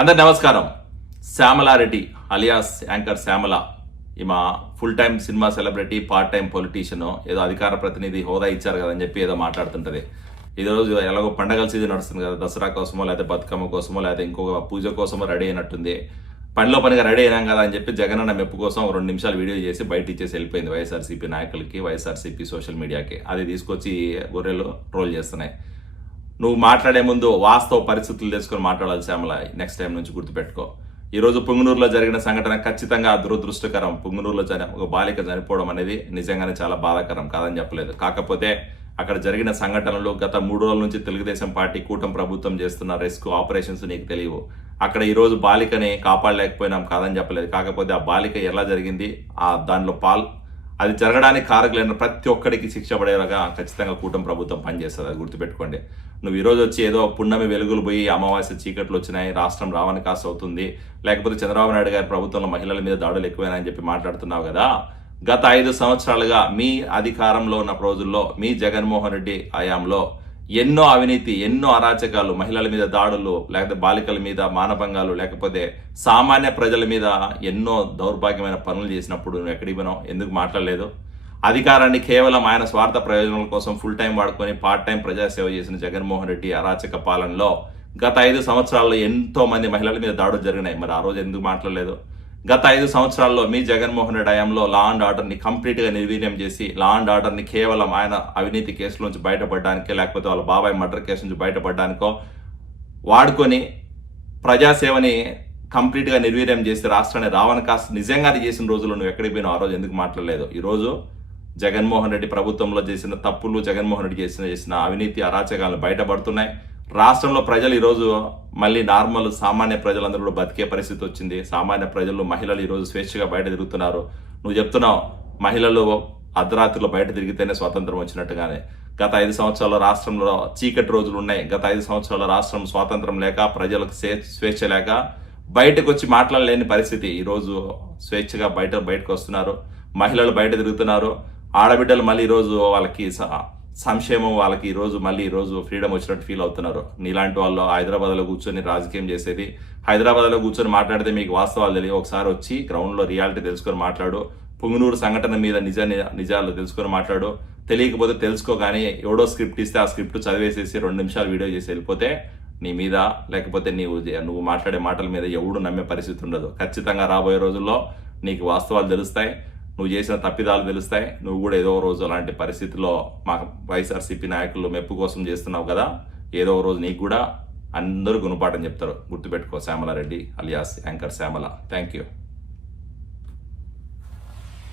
అందరు నమస్కారం. శ్యామలారెడ్డి alias anchor Shyamala ఈమె full time cinema celebrity, part time politician, ఏదో అధికార ప్రతినిధి హోదా ఇచ్చారు కదని చెప్పి ఏదో మాట్లాడుతుంటది. ఈ రోజు ఎలాగో పండగల సీజన్ నడుస్తుంది కదా, దసరా కోసమో లేకపోతే బతుకమ్మ కోసమో లేకపోతే ఇంకొక పూజ కోసమో రెడీ అయినట్టుంది. పనిలో పనిగా రెడీ అయినాం కదా అని చెప్పి జగనన్న మెప్పు కోసం 2 నిమిషాలు వీడియో చేసి బయట ఇచ్చేసి వెళ్ళిపోయింది వైఎస్ఆర్సీపీ నాయకులకి, వైఎస్ఆర్సీపీ సోషల్ మీడియాకి. అది తీసుకొచ్చి గొర్రెలు ట్రోల్ చేస్తున్నాయి. నువ్వు మాట్లాడే ముందు వాస్తవ పరిస్థితులు తెలుసుకొని మాట్లాడాలి శ్యామల. నెక్స్ట్ టైం నుంచి గుర్తుపెట్టుకో. ఈరోజు పుంగనూరులో జరిగిన సంఘటన ఖచ్చితంగా దురదృష్టకరం. పుంగనూరులో ఒక బాలిక చనిపోవడం అనేది నిజంగానే చాలా బాధాకరం, కాదని చెప్పలేదు. కాకపోతే అక్కడ జరిగిన సంఘటనలు గత 3 రోజుల నుంచి తెలుగుదేశం పార్టీ కూటమి ప్రభుత్వం చేస్తున్న రెస్క్యూ ఆపరేషన్స్ నీకు తెలియవు. అక్కడ ఈరోజు బాలికని కాపాడలేకపోయినాం, కాదని చెప్పలేదు. కాకపోతే ఆ బాలిక ఎలా జరిగింది, దానిలో అది జరగడానికి కారకులైన ప్రతి ఒక్కడికి శిక్ష పడేలాగా ఖచ్చితంగా కూటమి ప్రభుత్వం పనిచేస్తుంది. అది గుర్తుపెట్టుకోండి. నువ్వు ఈరోజు వచ్చి ఏదో పున్నమి వెలుగులు పోయి అమావాస్య చీకట్లు వచ్చినాయి, రాష్ట్రం రావని కాస్త అవుతుంది, లేకపోతే చంద్రబాబు నాయుడు గారి ప్రభుత్వంలో మహిళల మీద దాడులు ఎక్కువైనాయని చెప్పి మాట్లాడుతున్నావు కదా. గత 5 సంవత్సరాలుగా మీ అధికారంలో ఉన్న రోజుల్లో మీ జగన్మోహన్ రెడ్డి హయాంలో ఎన్నో అవినీతి, ఎన్నో అరాచకాలు, మహిళల మీద దాడులు, లేకపోతే బాలికల మీద మానభంగాలు, లేకపోతే సామాన్య ప్రజల మీద ఎన్నో దౌర్భాగ్యమైన పనులు చేసినప్పుడు నువ్వు ఎక్కడికి పోయినావు? ఎందుకు మాట్లాడలేదు? అధికారాన్ని కేవలం ఆయన స్వార్థ ప్రయోజనాల కోసం ఫుల్ టైం వాడుకొని పార్ట్ టైం ప్రజాసేవ చేసిన జగన్మోహన్ రెడ్డి అరాచక పాలనలో గత 5 సంవత్సరాల్లో ఎంతో మంది మహిళల మీద దాడులు జరిగినాయి. మరి ఆ రోజు ఎందుకు మాట్లాడలేదు? గత 5 సంవత్సరాల్లో మీ జగన్మోహన్ రెడ్డి హయాంలో లా అండ్ ఆర్డర్ని కంప్లీట్గా నిర్వీర్యం చేసి, లా అండ్ ఆర్డర్ని కేవలం ఆయన అవినీతి కేసుల నుంచి బయటపడడానికే, లేకపోతే వాళ్ళ బాబాయ్ మర్డర్ కేసు నుంచి బయటపడడానికో వాడుకొని ప్రజాసేవని కంప్లీట్గా నిర్వీర్యం చేసి రాష్ట్రాన్ని రావణ కాస్త నిజంగానే చేసిన రోజుల్లో నువ్వు ఎక్కడికి పోయినావు? ఆ రోజు ఎందుకు మాట్లాడలేదు? ఈరోజు జగన్మోహన్ రెడ్డి ప్రభుత్వంలో చేసిన తప్పులు, జగన్మోహన్ రెడ్డి చేసిన అవినీతి అరాచకాలు బయటపడుతున్నాయి. రాష్ట్రంలో ప్రజలు ఈరోజు మళ్ళీ నార్మల్ సామాన్య ప్రజలందరూ కూడా బతికే పరిస్థితి వచ్చింది. సామాన్య ప్రజలు, మహిళలు ఈరోజు స్వేచ్ఛగా బయట తిరుగుతున్నారు. నువ్వు చెప్తున్నావు మహిళలు అర్ధరాత్రిలో బయట తిరిగితేనే స్వాతంత్రం వచ్చినట్టుగానే. గత 5 సంవత్సరాల రాష్ట్రంలో చీకటి రోజులు ఉన్నాయి. గత 5 సంవత్సరాల రాష్ట్రం స్వాతంత్రం లేక, ప్రజలకు స్వేచ్ఛ లేక బయటకు వచ్చి మాట్లాడలేని పరిస్థితి. ఈరోజు స్వేచ్ఛగా బయటకు వస్తున్నారు, మహిళలు బయట తిరుగుతున్నారు. ఆడబిడ్డలు మళ్ళీ ఈరోజు వాళ్ళకి సంక్షేమం, వాళ్ళకి ఈరోజు ఫ్రీడమ్ వచ్చినట్టు ఫీల్ అవుతున్నారు. నీలాంటి వాళ్ళు హైదరాబాద్లో కూర్చొని రాజకీయం చేసేది, హైదరాబాద్లో కూర్చొని మాట్లాడితే మీకు వాస్తవాలు తెలియవు. ఒకసారి వచ్చి గ్రౌండ్లో రియాలిటీ తెలుసుకొని మాట్లాడు. పుంగనూరు సంఘటన మీద నిజాలు తెలుసుకొని మాట్లాడు. తెలియకపోతే తెలుసుకో, కానీ ఎవడో స్క్రిప్ట్ ఇస్తే ఆ స్క్రిప్ట్ చదివేసేసి 2 నిమిషాలు వీడియో చేసి వెళ్ళిపోతే నీ మీద, లేకపోతే నువ్వు మాట్లాడే మాటల మీద ఎవడు నమ్మే పరిస్థితి ఉండదు. ఖచ్చితంగా రాబోయే రోజుల్లో నీకు వాస్తవాలు తెలుస్తాయి, నువ్వు చేసిన తప్పిదాలు తెలుస్తాయి. నువ్వు కూడా ఏదో రోజు అలాంటి పరిస్థితిలో మా వైఎస్ఆర్సీపీ నాయకులు మెప్పు కోసం చేస్తున్నావు కదా, ఏదో రోజు నీకు కూడా అందరూ గుణపాఠం చెప్తారు. గుర్తుపెట్టుకో. శ్యామలారెడ్డి alias anchor Shyamala. Thank you.